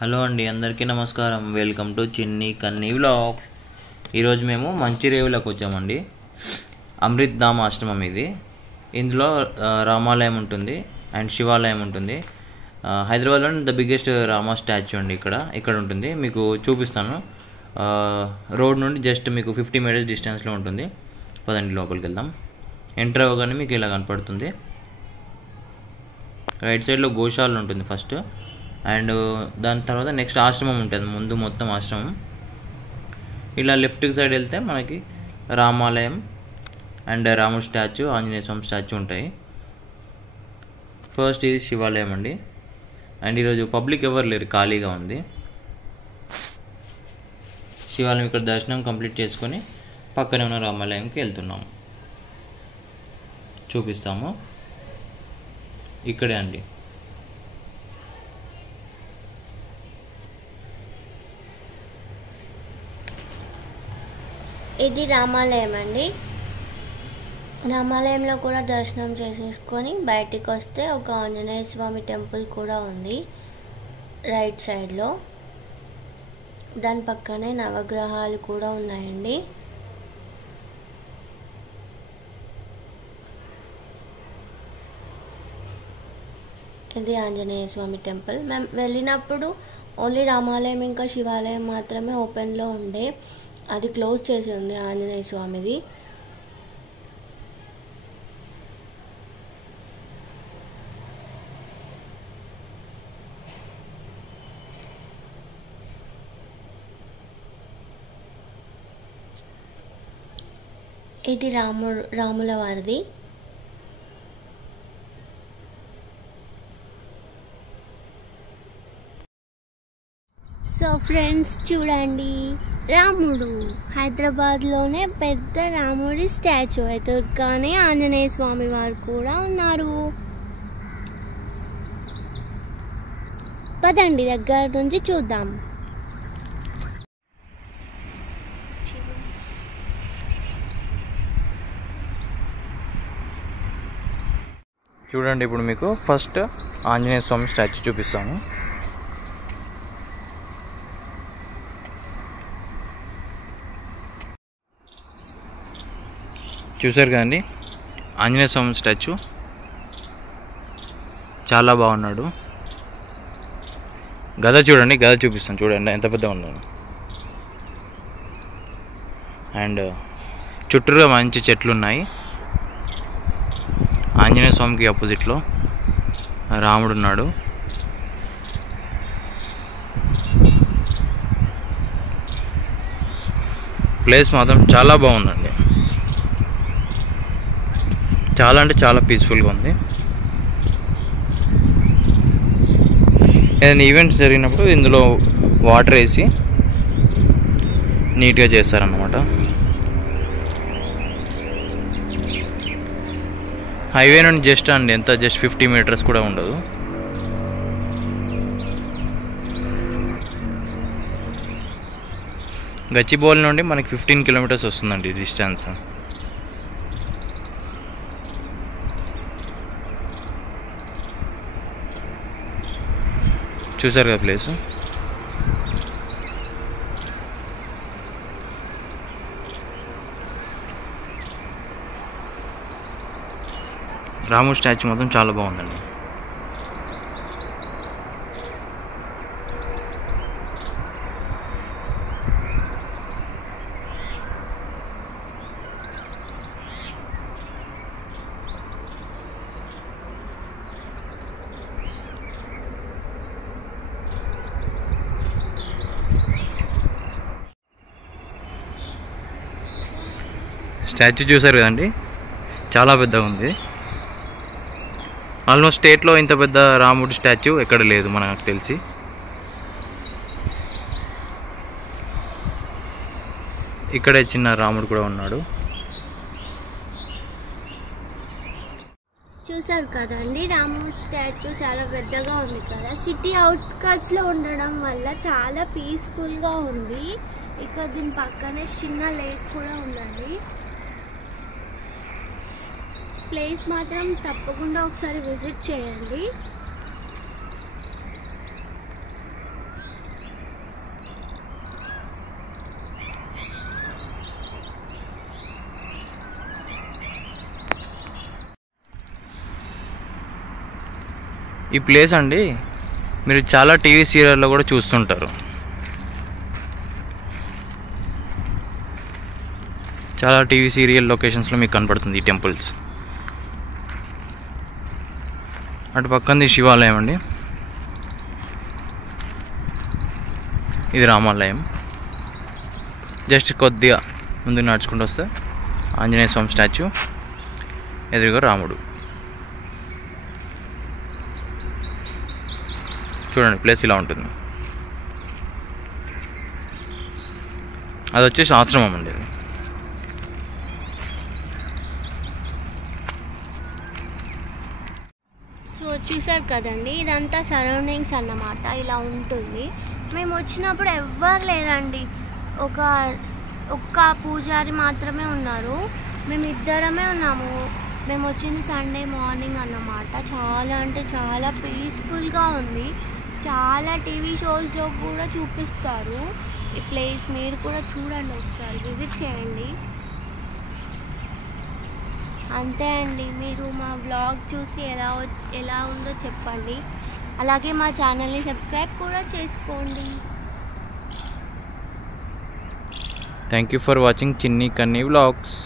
Hello అండి, అందరికీ నమస్కారం. వెల్కమ్ టు చిన్ని కన్నీ వ్లాగ్. ఈరోజు మేము మంచిరేవులకు వచ్చామండి. అమృత్ ధామ్ ఆశ్రమం ఇది. ఇందులో రామాలయం ఉంటుంది అండ్ శివాలయం ఉంటుంది. హైదరాబాద్లోని ద బిగ్గెస్ట్ రామా స్టాచ్యూ అండి. ఇక్కడ ఉంటుంది, మీకు చూపిస్తాను. రోడ్ నుండి జస్ట్ మీకు 50 మీటర్స్ డిస్టెన్స్లో ఉంటుంది. పదండి లోపలికి వెళ్దాం. ఎంటర్ అవ్వగానే మీకు ఇలా కనపడుతుంది. రైట్ సైడ్లో గోశాల ఉంటుంది ఫస్ట్, అండ్ దాని తర్వాత నెక్స్ట్ ఆశ్రమం ఉంటుంది. ముందు మొత్తం ఆశ్రమం. ఇలా లెఫ్ట్ సైడ్ వెళ్తే మనకి రామాలయం అండ్ రాముడు స్టాచ్యూ, ఆంజనేయ స్వామి స్టాచ్యూ ఉంటాయి. ఫస్ట్ ఇది శివాలయం అండి. అండ్ ఈరోజు పబ్లిక్ ఎవరు లేరు, ఖాళీగా ఉంది. శివాలయం ఇక్కడ దర్శనం కంప్లీట్ చేసుకొని పక్కనే ఉన్న రామాలయంకి వెళ్తున్నాము. చూపిస్తాము. ఇక్కడే అండి. ఇది రామాలయం అండి. రామాలయంలో కూడా దర్శనం చేసేసుకొని బయటికి వస్తే ఒక ఆంజనేయ స్వామి టెంపుల్ కూడా ఉంది రైట్ సైడ్లో. దాని పక్కనే నవగ్రహాలు కూడా ఉన్నాయండి. ఇది ఆంజనేయ స్వామి టెంపుల్. మేము వెళ్ళినప్పుడు ఓన్లీ రామాలయం ఇంకా శివాలయం మాత్రమే ఓపెన్లో ఉండే, అది క్లోజ్ చేసి ఉంది ఆంజనేయ స్వామిది. ఇది రాముల వారిది. సో ఫ్రెండ్స్ చూడండి, రాముడు హైదరాబాద్లోనే పెద్ద రాముడి స్టాచ్యూ. ఎదురుగానే ఆంజనేయ స్వామి వారు కూడా ఉన్నారు. పదండి దగ్గర నుంచి చూద్దాం. చూడండి, ఇప్పుడు మీకు ఫస్ట్ ఆంజనేయ స్వామి స్టాచ్యూ చూపిస్తాము. చూసారు కదండి ఆంజనేయ స్వామి స్టాచ్యూ, చాలా బాగున్నాడు. గద చూడండి, గద చూపిస్తాను చూడండి ఎంత పెద్దగా ఉన్నాడు. అండ్ చుట్టూరుగా మంచి చెట్లు ఉన్నాయి. ఆంజనేయ స్వామికి ఆపోజిట్లో రాముడు ఉన్నాడు. ప్లేస్ మాత్రం చాలా బాగుందండి. చాలా అంటే చాలా పీస్ఫుల్గా ఉంది. ఏదైనా ఈవెంట్స్ జరిగినప్పుడు ఇందులో వాటర్ వేసి నీట్గా చేస్తారన్నమాట. హైవే నుండి జస్ట్ 50 మీటర్స్ కూడా ఉండదు. గచ్చిబౌలి నుండి మనకి 15 కిలోమీటర్స్ వస్తుందండి డిస్టెన్స్. చూసారు కదా ప్లేస్. రాముడు స్టాచ్యూ మొత్తం చాలా బాగుందండి. స్టాచ్యూ చూసారు కదండి, చాలా పెద్దగా ఉంది. ఆల్మోస్ట్ స్టేట్లో ఇంత పెద్ద రాముడు స్టాచ్యూ ఎక్కడ లేదు మనకు తెలిసి. ఇక్కడే చిన్న రాముడు కూడా ఉన్నాడు. చూసారు కదండి, రాముడు స్టాచ్యూ చాలా పెద్దగా ఉంది కదా. సిటీ అవుట్స్కట్స్లో ఉండడం వల్ల చాలా పీస్ఫుల్గా ఉంది. ఇక్కడ దీని పక్కనే చిన్న లేక్ కూడా ఉందండి. ప్లేస్ మాత్రం తప్పకుండా ఒకసారి విజిట్ చేయండి. ఈ ప్లేస్ అండి మీరు చాలా టీవీ సీరియల్లో కూడా చూస్తుంటారు. చాలా టీవీ సీరియల్ లొకేషన్స్లో మీకు కనపడుతుంది ఈ టెంపుల్స్. అటు పక్కనది శివాలయం అండి, ఇది రామాలయం. జస్ట్ కొద్దిగా ముందుకు నడుచుకుంటూ వస్తే ఆంజనేయ స్వామి స్టాచ్యూ, ఎదురుగా రాముడు. చూడండి ప్లేస్ ఇలా ఉంటుంది. అది వచ్చేసి ఆశ్రమం అండి. సో చూసారు కదండి, ఇదంతా సరౌండింగ్స్ అన్నమాట. ఇలా ఉంటుంది. మేము వచ్చినప్పుడు ఎవ్వరు లేరండి, ఒక్క పూజారి మాత్రమే ఉన్నారు. మేము ఇద్దరమే ఉన్నాము. మేము వచ్చింది సండే మార్నింగ్ అన్నమాట. చాలా అంటే చాలా పీస్ఫుల్గా ఉంది. చాలా టీవీ షోస్లో కూడా చూపిస్తారు ఈ ప్లేస్. మీరు కూడా చూడండి, ఒకసారి విజిట్ చేయండి. అంతే అండి. మీరు మా బ్లాగ్ చూసి ఎలా ఉందో చెప్పండి. అలాగే మా ఛానల్ని సబ్స్క్రైబ్ కూడా చేసుకోండి. థ్యాంక్ యూ ఫర్ వాచింగ్ చిన్ని కన్నీ వ్లాగ్స్.